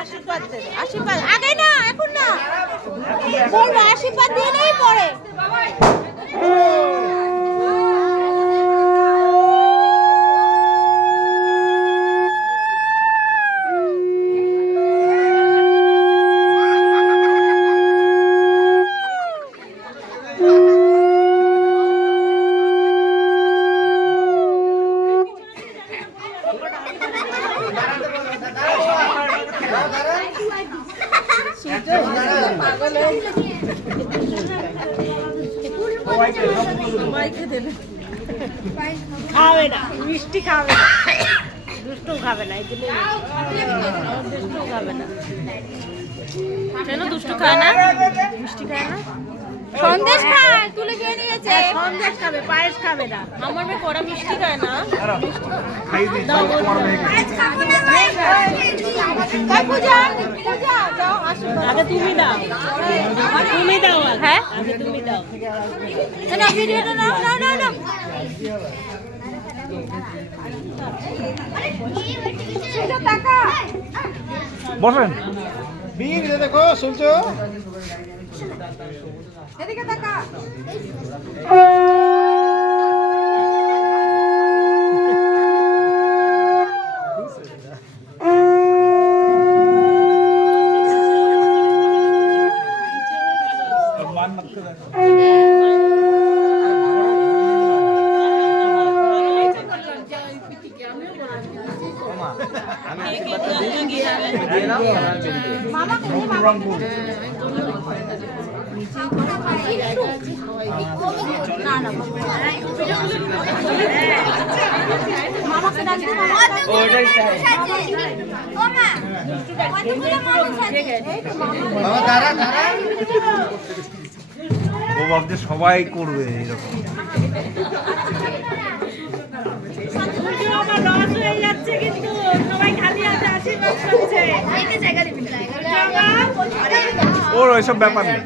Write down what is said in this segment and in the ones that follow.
আশীর্বাদ দেবে, আশীর্বাদ আগে না, এখন না বলবো, আশীর্বাদ দিয়ে নেই পরে। খাবে না, মিষ্টি খাবে না, দুষ্টু খাবে না, দুষ্টু খাবে না। কেন দুষ্টু খায় না, মিষ্টি খায় না, সন্দেশ খায়, তুলে খেয়ে নিয়েছে, সন্দেশ খাবে, পায়েস খাবে না। আমার মেয়ে করা মিষ্টি খায় না, আগে তুমি দাও, তুমি দাও, হ্যাঁ আগে তুমি দাও, ভিডিওটা নাও নাও নাও নাও। বসেন বীর, দেখো শুনছো, এদিকে তাকা। ও ভাবছে সবাই করবে এরকম। ওর ওইসব ব্যাপার নেই।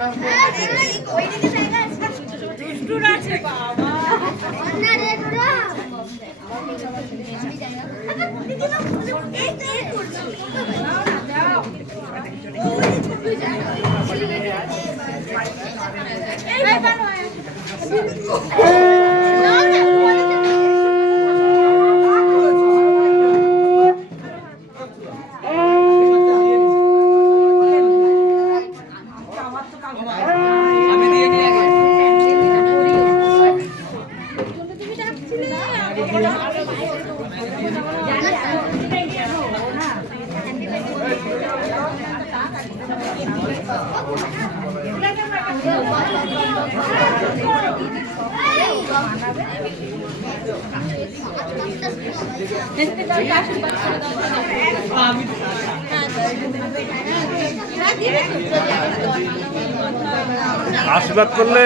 আশীর্বাদ করলে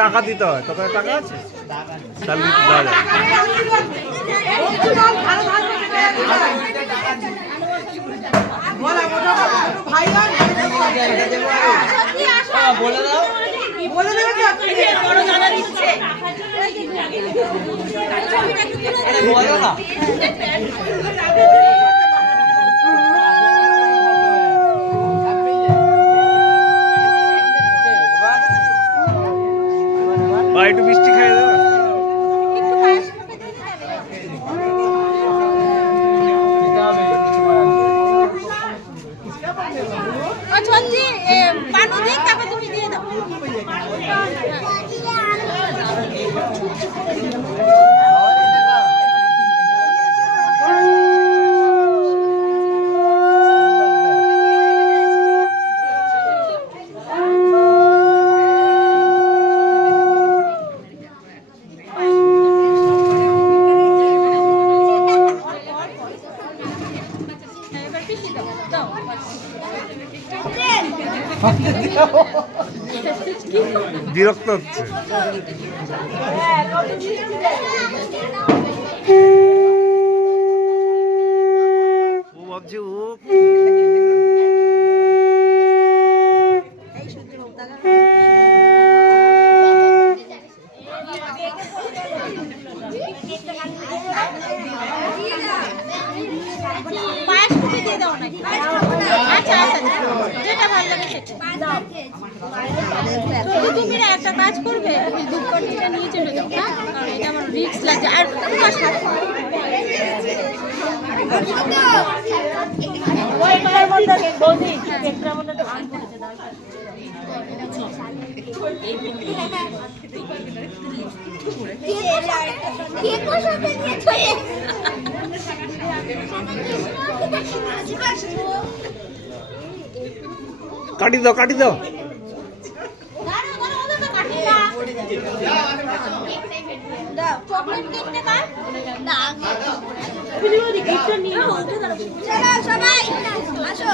টাকা দিতে হয়, তোর কাছে টাকা আছে তাহলে দেওয়া যায়। বলে দাও, বলে দেবে কি আপনি বড় জানা দিচ্ছে, বলো না। একটু মিষ্টি খাই দেবে, পানু দিক, তারপর তুমি দিয়ে দাও। বিরক্ত হচ্ছে। ও ভাবছে ও পায়েস দিয়ে দাও নাকি? তুমি না একটা কাজ করবে, ওই দুধটা নিয়ে চলে যাও, হ্যাঁ? কারণ এটা আমার রিস্ক লাগছে। আর তোমার সাথে ওইটার মধ্যে বৌদি কেকটার মধ্যে তো আম পড়েছে, দাও। কাটি দাও কাটি দাও। চকলেট কেকটা কার? না, সবাই আসো।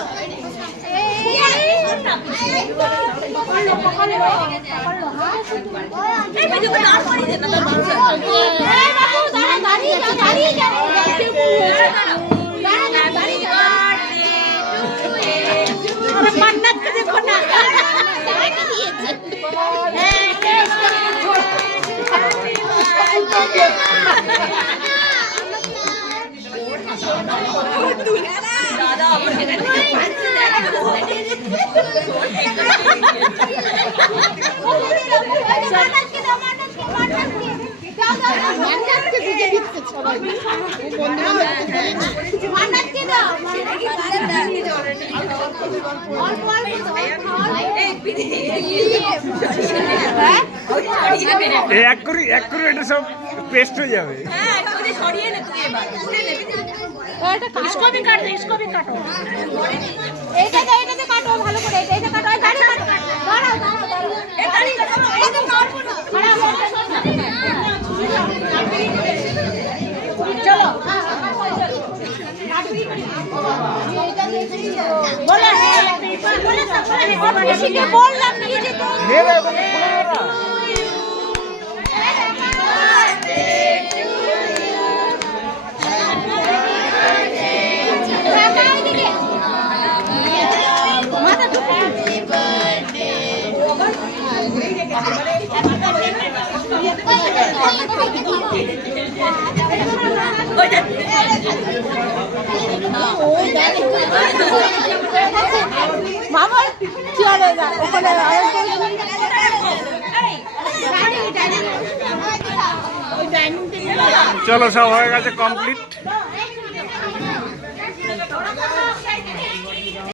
মান্নাতকে দেখো না, এক করে এটা সব পেস্ট হয়ে যাবে। স্কোপি কাটো, স্কোপি কাটো, এইটাতে এইটাতে কাটো ভালো করে, এইটা কাটো, এই গাড়ি কাটো, দাঁড়াও দাঁড়াও দাঁড়াও, এই গাড়ি কাটো, এই তো পারবো না, চলো বলে হ্যাঁ বলে বলে শিখে বললাম নিয়ে যেতে মামা কি হবে না ওখানে চলো সব হয়ে গেছে কমপ্লিট।